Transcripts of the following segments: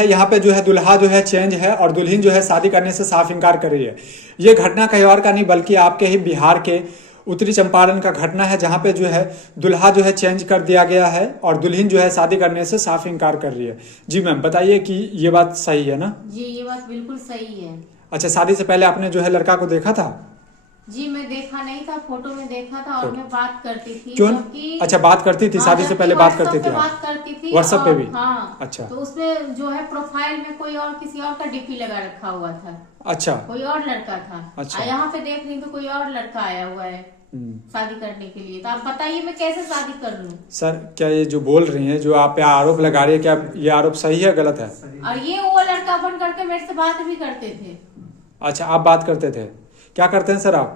यहाँ पे जो है दुल्हा जो है चेंज है और दुल्हन जो है शादी करने से साफ इनकार कर रही है। ये घटना कहीं और का नहीं बल्कि आपके ही बिहार के उत्तरी चंपारण का घटना है, जहाँ पे जो है दुल्हा जो है चेंज कर दिया गया है और दुल्हन जो है शादी करने से साफ इनकार कर रही है। जी मैम, बताइए कि ये बात सही है ना? जी ये बात बिल्कुल सही है। अच्छा, शादी से पहले आपने जो है लड़का को देखा था? जी मैं देखा नहीं था, फोटो में देखा था और मैं बात करती थी। क्यों? जबकि अच्छा, बात करती थी, शादी से पहले बात करती थी? बात करती थी व्हाट्सएप पे भी? हाँ। अच्छा, तो उसमें जो है प्रोफाइल में कोई और किसी और का डीपी लगा रखा हुआ था। अच्छा, कोई और लड़का था। अच्छा, यहाँ पे देख रही तो कोई और लड़का आया हुआ है शादी करने के लिए। तो आप बताइए मैं कैसे शादी कर लूँ? सर क्या ये जो बोल रही हैं, जो आप पे आरोप लगा रही है, क्या ये आरोप सही है गलत है? और ये वो लड़का बन करके मेरे से बात भी करते थे। अच्छा, आप बात करते थे? क्या करते हैं सर आप?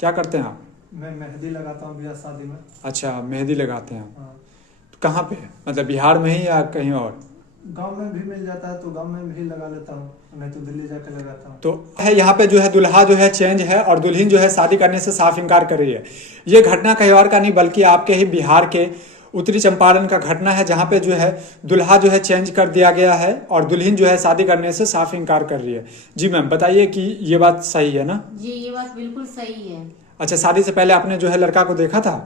क्या करते हैं आप? मैं मेहंदी लगाता हूँ ब्याह शादी में। अच्छा, मेहंदी लगाते हैं। हाँ। तो कहाँ पे, मतलब बिहार में ही या कहीं और? गांव में भी मिल जाता है तो गांव में भी लगा लेता हूँ, नहीं तो दिल्ली जाकर लगाता हूँ। तो है यहाँ पे जो है दुल्हा जो है चेंज है और दुल्हन जो है शादी करने से साफ इनकार कर रही है। ये घटना कहीं और का नहीं बल्कि आपके ही बिहार के उत्तरी चंपारण का घटना है, जहाँ पे जो है दुल्हा जो है चेंज कर दिया गया है और दुल्हन जो है शादी करने से साफ इनकार कर रही है। जी मैम, बताइए कि ये बात सही है ना? जी ये बात बिल्कुल सही है। अच्छा, शादी से पहले आपने जो है लड़का को देखा था?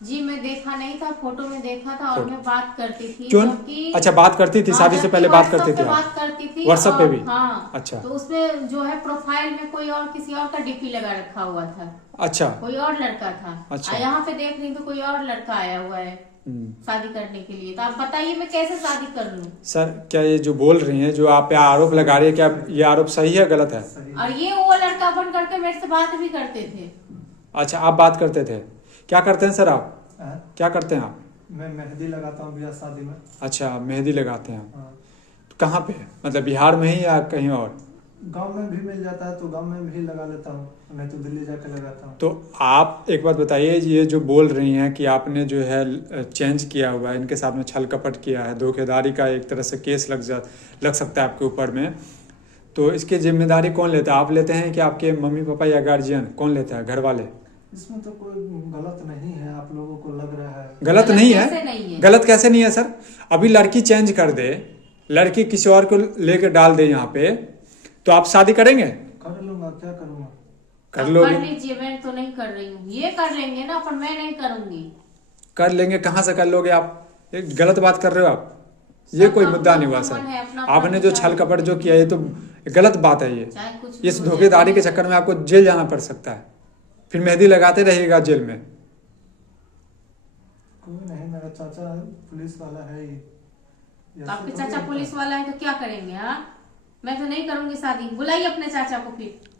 जी मैं देखा नहीं था, फोटो में देखा था और मैं बात करती थी। क्यों? जबकि अच्छा, बात करती थी, शादी से पहले बात करती थी? बात करती थी व्हाट्सएप पे भी? हाँ। अच्छा, तो उसमें जो है प्रोफाइल में कोई और किसी और का डीपी लगा रखा हुआ था। अच्छा, कोई और लड़का था। अच्छा, यहाँ पे देख रही तो कोई और लड़का आया हुआ है शादी करने के लिए। तो आप बताइए मैं कैसे शादी कर लूँ? सर क्या ये जो बोल रही हैं, जो आप पे आरोप लगा रही है, क्या ये आरोप सही है गलत है? और ये वो लड़का बन करके मेरे से बात भी करते थे। अच्छा, आप बात करते थे? क्या करते हैं सर आप? हाँ? क्या करते हैं आप? मैं मेहंदी लगाता हूँ ब्याह शादी में। अच्छा, मेहंदी लगाते हैं। हाँ। तो कहाँ पे, मतलब बिहार में ही या कहीं और? गांव में भी मिल जाता है तो गांव में भी लगा लेता हूँ, नहीं तो दिल्ली जाकर लगाता हूँ। तो आप एक बात बताइए, ये जो बोल रही हैं कि आपने जो है चेंज किया हुआ है, इनके साथ में छल कपट किया है, धोखेधारी का एक तरह से केस लग सकता है आपके ऊपर में, तो इसकी जिम्मेदारी कौन लेता है? आप लेते हैं कि आपके मम्मी पापा या गार्जियन, कौन लेता है, घर वाले? इसमें तो कोई गलत नहीं है, आप लोगों को लग रहा है। गलत नहीं है? कैसे नहीं है? गलत कैसे नहीं है सर? अभी लड़की चेंज कर दे, लड़की किसी और को लेकर डाल दे यहाँ पे, तो आप शादी करेंगे? कर लूंगा, क्या करूंगा? कर कर लोगे? लीजिए, मैं तो नहीं कर रही हूँ। ये कर लेंगे ना, पर मैं नहीं करूंगी। कर लेंगे? कहाँ से कर लोगे आप? ये गलत बात कर रहे हो आप। ये कोई मुद्दा नहीं हुआ सर। आपने जो छल कपट जो किया, ये तो गलत बात है। ये चाहे कुछ भी इस हो धोखेधारी के जाए। चक्कर में आपको जेल जाना पड़ सकता है, फिर मेहंदी लगाते रहिएगा जेल में। कोई नहीं, मेरा चाचा पुलिस वाला है ही। तो आपके चाचा पुलिस वाला है तो क्या करेंगे? हाँ, मैं तो नहीं करूंगी शादी। बुलाइए अपने चाचा को फिर।